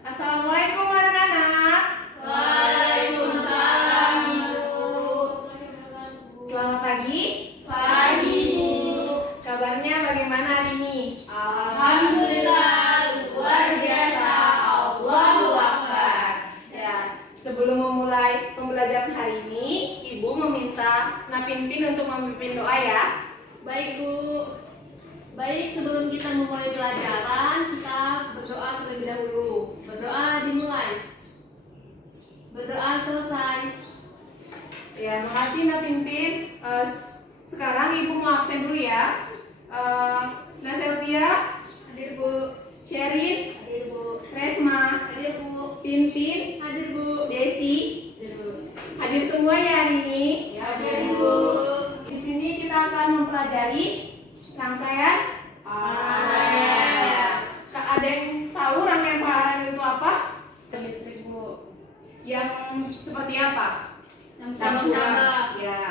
Assalamualaikum anak-anak. Waalaikumsalam, Ibu. Selamat pagi. Pagi, Bu. Kabarnya bagaimana hari ini? Alhamdulillah, luar biasa. Allahu Akbar. Ya, sebelum memulai pembelajaran hari ini, Ibu meminta Napinpin untuk memimpin doa ya. Baik, Bu. Baik, sebelum kita memulai pelajaran, kita berdoa terlebih dahulu. Berdoa dimulai. Berdoa selesai. Ya, makasih Napinpin. Sekarang Ibu mau absen dulu ya. Naselvia, Hadir, Bu. Sherin, Hadir, Bu. Resma, Hadir, Bu. Pinpin, Hadir, Bu. Desi, Hadir, Bu. hadir semua ya hari ini. Hadir, Bu. Di sini kita akan mempelajari rangkaian paralel. Ada yang tahu rangkaian paralel itu apa? Listrik, Bu. Yang seperti apa? Yang cabang-cabang. Ya.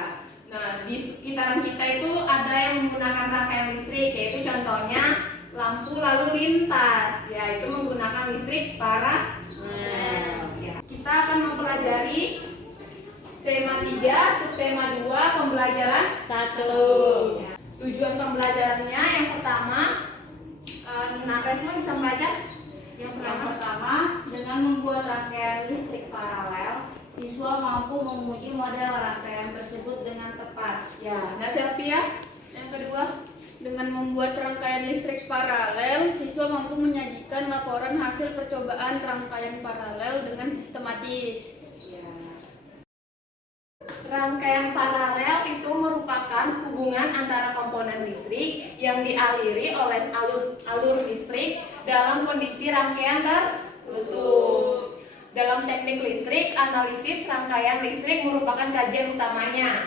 Nah, di sekitaran kita itu ada yang menggunakan rangkaian listrik, yaitu contohnya lampu lalu lintas, yaitu menggunakan listrik paralel. Ya. Kita akan mempelajari tema 3, subtema 2, pembelajaran 1. Ya. Tujuan pembelajarannya yang pertama, Resma bisa membaca? Yang pertama, dengan membuat rangkaian listrik paralel, siswa mampu menguji model rangkaian tersebut dengan tepat. Ya. Nah, Selvia, yang kedua. Dengan membuat rangkaian listrik paralel, siswa mampu menyajikan laporan hasil percobaan rangkaian paralel dengan sistematis. Ya. Rangkaian paralel itu merupakan hubungan antara komponen listrik yang dialiri oleh alur listrik dalam kondisi rangkaian tertutup. Dalam teknik listrik, analisis rangkaian listrik merupakan kajian utamanya.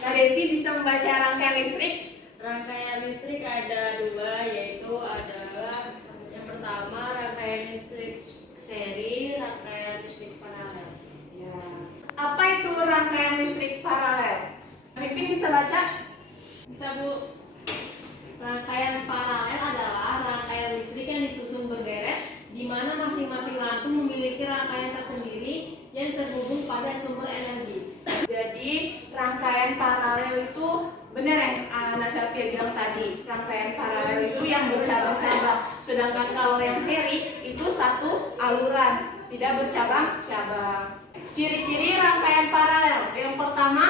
Nah, Desi bisa membaca rangkaian listrik? Rangkaian listrik ada dua, yaitu adalah yang pertama rangkaian listrik seri, rangkaian listrik paralel. Ya. Apa itu rangkaian listrik paralel? Pipin bisa baca? Bisa, Bu. Rangkaian paralel adalah rangkaian listrik yang disusun berderet, di mana masing-masing lampu memiliki rangkaian tersendiri yang terhubung pada sumber energi. Jadi rangkaian paralel itu benar yang Naselvia bilang tadi, rangkaian paralel itu yang bercabang-cabang. Sedangkan kalau yang seri itu satu aluran, tidak bercabang-cabang. Ciri-ciri rangkaian paralel, yang pertama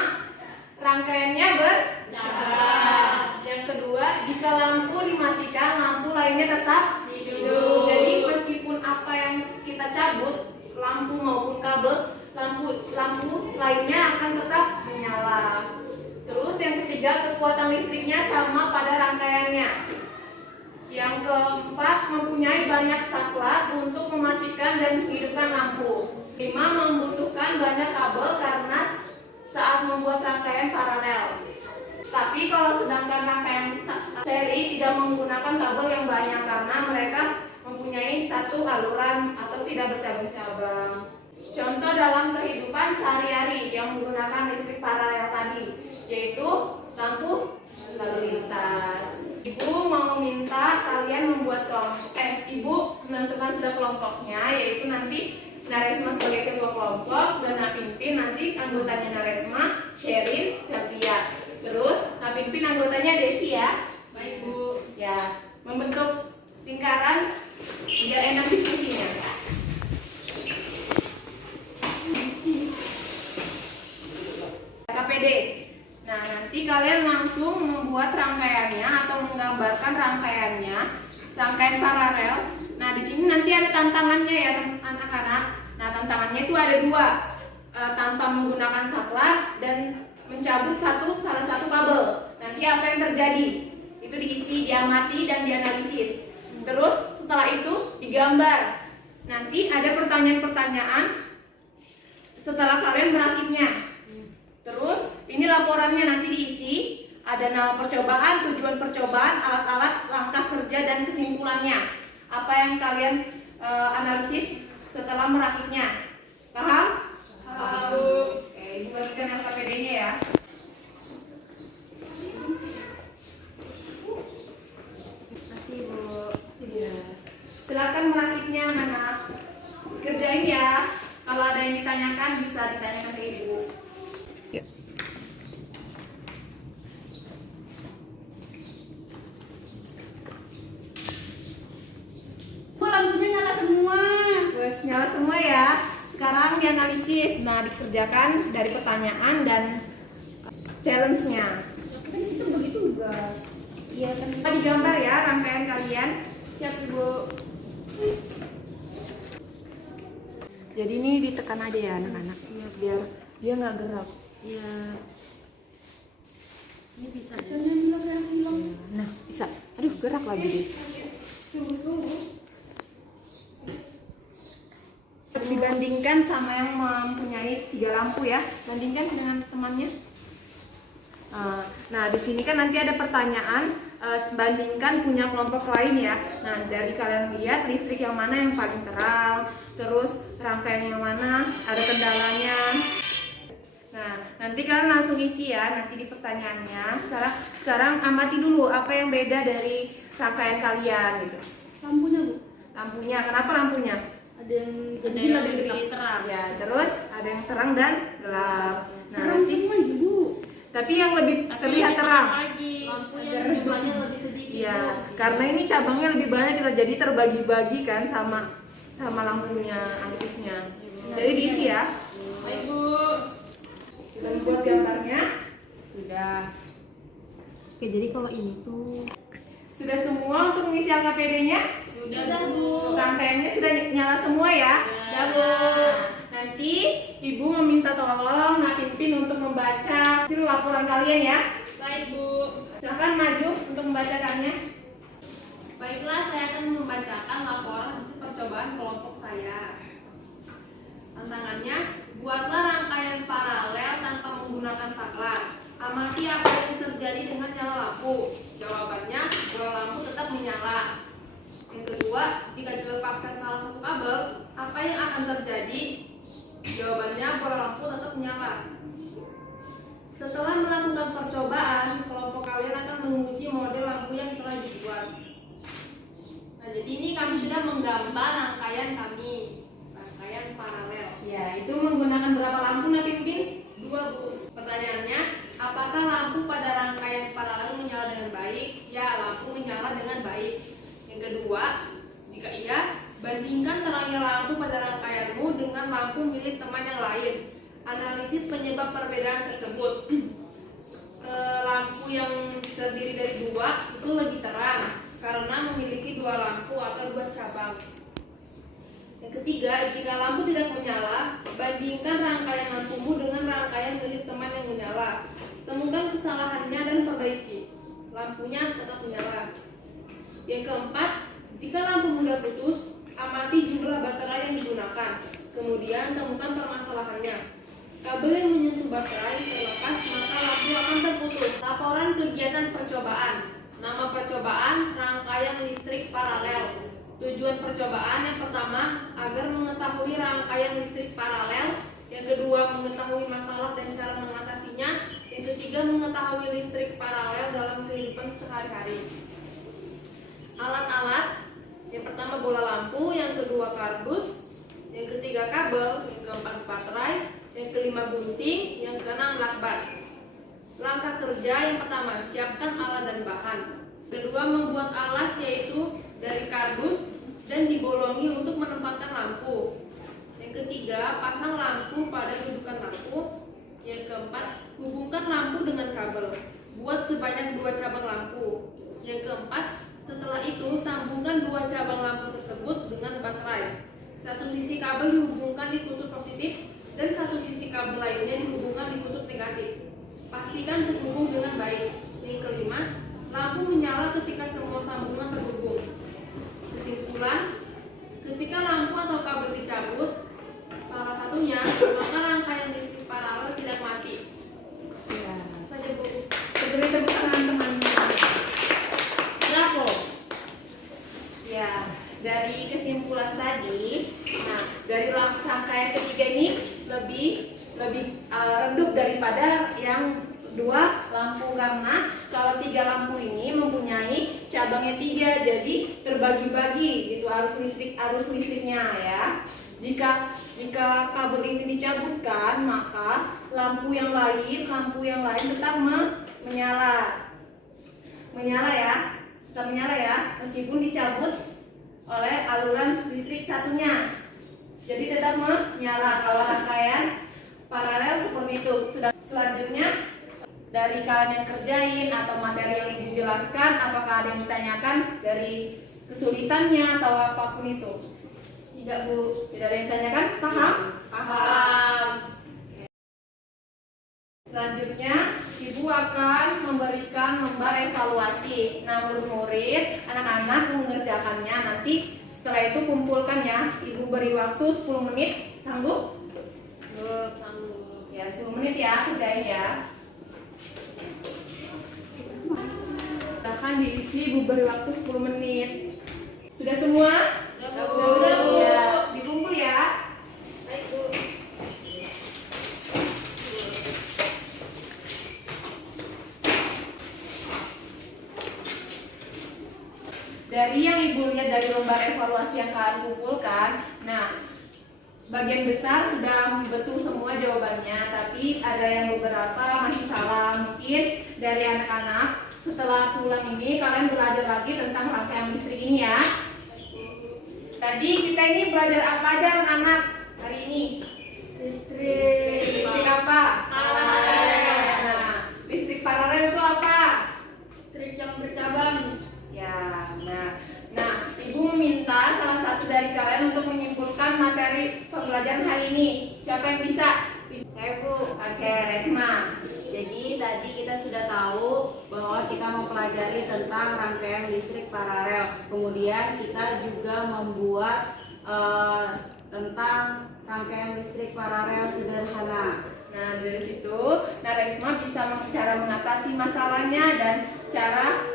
rangkaiannya bercabang. Yang kedua, jika lampu dimatikan, lampu lainnya tetap hidup. Jadi meskipun apa yang kita cabut, lampu maupun kabel, lampu lainnya akan tetap menyala. Terus yang ketiga, kekuatan listriknya sama pada rangkaiannya. Yang keempat, mempunyai banyak saklar untuk mematikan dan menghidupkan lampu. 5, membutuhkan banyak kabel karena saat membuat rangkaian paralel. Tapi kalau sedangkan rangkaian seri tidak menggunakan kabel yang banyak karena mereka mempunyai satu aluran atau tidak bercabang-cabang. Contoh dalam kehidupan sehari-hari yang menggunakan listrik paralel tadi, yaitu lampu lalu lintas. Ibu mau meminta kalian membuat kelompok. Ibu menentukan sudah kelompoknya, yaitu nanti Naresma sebagai ketua kelompok dan Napinpin nanti anggotanya Naresma, Sherin, Selvia. Terus Napinpin anggotanya Desi ya. Baik, Bu. Ya, membentuk lingkaran biar enak diskusinya. KPD. Nah, nanti kalian langsung membuat rangkaiannya atau menggambarkan rangkaiannya, rangkaian paralel. Nah, di sini nanti ada tantangannya ya, anak-anak. Nah, tantangannya itu ada dua, tanpa menggunakan saklar dan mencabut salah satu kabel. Nanti apa yang terjadi? Itu diisi, diamati, dan dianalisis. Terus setelah itu digambar. Nanti ada pertanyaan-pertanyaan setelah kalian merakitnya. Terus ini laporannya nanti diisi, ada nama percobaan, tujuan percobaan, alat-alat, langkah kerja, dan kesimpulannya. Apa yang kalian analisis setelah merakitnya. Paham? Paham. Oke, buatkan LKPD-nya ya. Terima kasih, Bu. Silakan merakitnya, anak-anak. ditanyakan bisa ditanyakan ke Ibu. Lampunya nyala semua. Terus nyala semua ya. Sekarang dianalisis. Nah, dikerjakan dari pertanyaan dan challenge-nya. Itu begitu enggak? Iya, kan digambar ya rangkaian kalian. Siap, Ibu. Jadi ini ditekan aja ya anak-anak, biar dia nggak gerak. Iya. Ini bisa. Nah, bisa. Aduh, gerak lagi dia. Sungguh-sungguh. Dibandingkan sama yang mempunyai 3 lampu ya, bandingkan dengan temannya. Nah, di sini kan nanti ada pertanyaan, bandingkan punya kelompok lain ya. Nah, dari kalian lihat listrik yang mana yang paling terang, terus rangkaian yang mana, ada kendalanya. Nah, nanti kalian langsung isi ya, nanti di pertanyaannya. Sekarang amati dulu apa yang beda dari rangkaian kalian gitu. Lampunya, Bu. Lampunya, kenapa lampunya? Ada yang Ada yang lebih terang. Ya, terus ada yang terang dan gelap. Nah, terang nanti semua, Bu. tapi yang lebih terlihat terang. Lampu yang jumlahnya lebih sedikit. Iya, Bu. karena ini cabangnya lebih banyak kita jadi terbagi-bagi kan sama lampunya, antusnya. Jadi diisi ya. Baik, Bu. Dan buat gambarnya Sudah. Oke, jadi kalau ini tuh sudah semua untuk mengisi LKPD-nya. sudah, Bu. Rangkaiannya sudah nyala semua ya. Sudah, Bu. Nanti Ibu meminta tolong Nak Pimpin untuk membaca hasil laporan kalian ya. Baik, Bu. Silakan maju untuk membacakannya. Baiklah, saya akan membacakan laporan hasil percobaan kelompok saya. Tantangannya, buatlah rangkaian paralel tanpa menggunakan saklar. Amati apa yang terjadi dengan nyala lampu. Jawabannya, bola lampu tetap menyala. Yang kedua, jika dilepaskan salah satu kabel, apa yang akan terjadi? Jawabannya, bola lampu tetap menyala. Setelah melakukan percobaan, kelompok kalian akan menguji model lampu yang telah dibuat. Nah, jadi ini kami sudah menggambar rangkaian kami, rangkaian paralel. Ya, itu menggunakan berapa lampu Nak Pimpin? 2, Bu. Pertanyaannya, apakah lampu pada rangkaian paralel menyala dengan baik? Ya, lampu menyala dengan baik. Yang kedua, jika iya, bandingkan terangnya lampu pada rangkaianmu dengan lampu milik teman yang lain. Analisis penyebab perbedaan tersebut. Lampu yang terdiri dari 2 itu lebih terang karena memiliki 2 lampu atau 2 cabang. Yang ketiga, jika lampu tidak menyala, bandingkan rangkaian lampumu dengan rangkaian milik teman yang menyala. Temukan kesalahannya dan perbaiki. Lampunya tetap menyala. Yang keempat, jika lampu mudah putus, amati jumlah baterai yang digunakan. Kemudian temukan permasalahannya. Kabel yang menyentuh baterai terlepas, maka lampu akan terputus. Laporan kegiatan percobaan. Nama percobaan, rangkaian listrik paralel. Tujuan percobaan yang pertama, agar mengetahui rangkaian listrik paralel. Yang kedua, mengetahui masalah dan cara mengatasinya. Yang ketiga, mengetahui listrik paralel dalam kehidupan sehari-hari. Alat-alat, yang pertama bola lampu, yang kedua kardus, yang ketiga kabel, yang keempat baterai, yang kelima gunting, yang keenam lakban. Langkah kerja yang pertama, siapkan alat dan bahan. Kedua, membuat alas yaitu dari kardus dan dibolongi untuk menempatkan lampu. Yang ketiga, pasang lampu pada dudukan lampu. Yang keempat, hubungkan lampu dengan kabel. Buat sebanyak 2 cabang lampu. Yang keempat, setelah itu sambungkan 2 cabang lampu tersebut dengan baterai. Satu sisi kabel dihubungkan di kutub positif dan satu sisi kabel lainnya dihubungkan di kutub negatif. Pastikan terhubung dengan baik. Yang kelima, lampu menyala ketika semua sambungan terhubung. Kesimpulan, ketika lampu atau kabel dicabut, salah satunya, maka rangkaian listrik paralel tidak mati. Ya. Saja, Bu. Beri tepuk tangan teman-teman. Bravo. Ya, dari kesimpulan tadi, nah dari rangkaian ketiga ini lebih redup daripada yang 2 lampu, karena kalau 3 lampu ini mempunyai cabangnya 3, jadi terbagi-bagi gitu arus listriknya ya. Jika kabel ini dicabutkan, maka lampu yang lain tetap menyala. Tetap menyala ya, meskipun dicabut oleh aluran listrik satunya. Jadi tetap menyala kalau rangkaian paralel seperti itu. Selanjutnya dari kalian yang kerjain atau materi yang Ibu jelaskan, apakah ada yang ditanyakan dari kesulitannya atau apapun itu? Tidak, Bu. Tidak ada yang ditanyakan? Paham? Paham. Selanjutnya, Ibu akan memberikan lembar evaluasi. Nah, murid-murid, anak-anak mengerjakannya. Nanti setelah itu kumpulkan ya. Ibu beri waktu 10 menit. Sanggup? Sanggup. Ya, 10 menit ya, kerjain ya. Silahkan diisi, Ibu beri waktu 10 menit. Sudah semua? Sudah, Bu. Ya, dikumpul ya. Baik, Bu. Dari yang Ibu lihat dari lembar evaluasi yang kalian kumpulkan, nah bagian besar sudah betul semua jawabannya, tapi ada yang beberapa masih salah. Mungkin dari anak-anak setelah pulang ini kalian belajar lagi tentang rangkaian listrik ini ya. Tadi kita ini belajar apa aja anak-anak hari ini? Listrik apa? Paralel. Nah, listrik paralel itu apa? Listrik yang bercabang. Ya, nah, Ibu meminta salah satu dari kalian untuk menyimpulkan materi pembelajaran hari ini. Siapa yang bisa? Saya, Bu. Oke, Resma. Jadi tadi kita sudah tahu bahwa kita mau pelajari tentang rangkaian listrik paralel. Kemudian kita juga membuat tentang rangkaian listrik paralel sederhana. Nah, dari situ, Resma bisa cara mengatasi masalahnya dan cara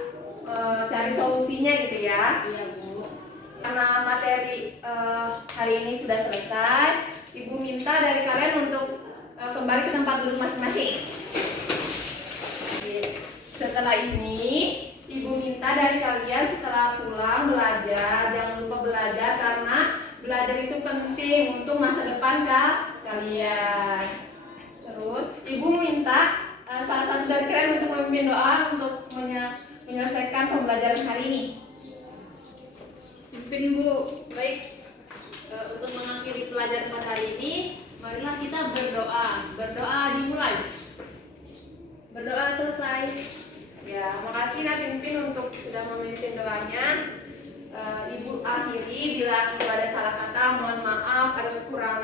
cari solusinya gitu ya. Iya, Bu. Karena materi hari ini sudah selesai, Ibu minta dari kalian untuk kembali ke tempat duduk masing-masing. Setelah ini, Ibu minta dari kalian setelah pulang belajar, jangan lupa belajar karena belajar itu penting untuk masa depan kalian. Terus, Ibu minta salah satu dari kalian untuk memimpin doa untuk menyelesaikan pembelajaran hari ini. Pimpin, Bu. Baik. Untuk mengakhiri pelajaran pada hari ini, marilah kita berdoa. Berdoa dimulai. Berdoa selesai. Ya, makasih Pimpin untuk sudah memimpin doanya. Ibu akhiri, bila ada salah kata mohon maaf, ada kekurangan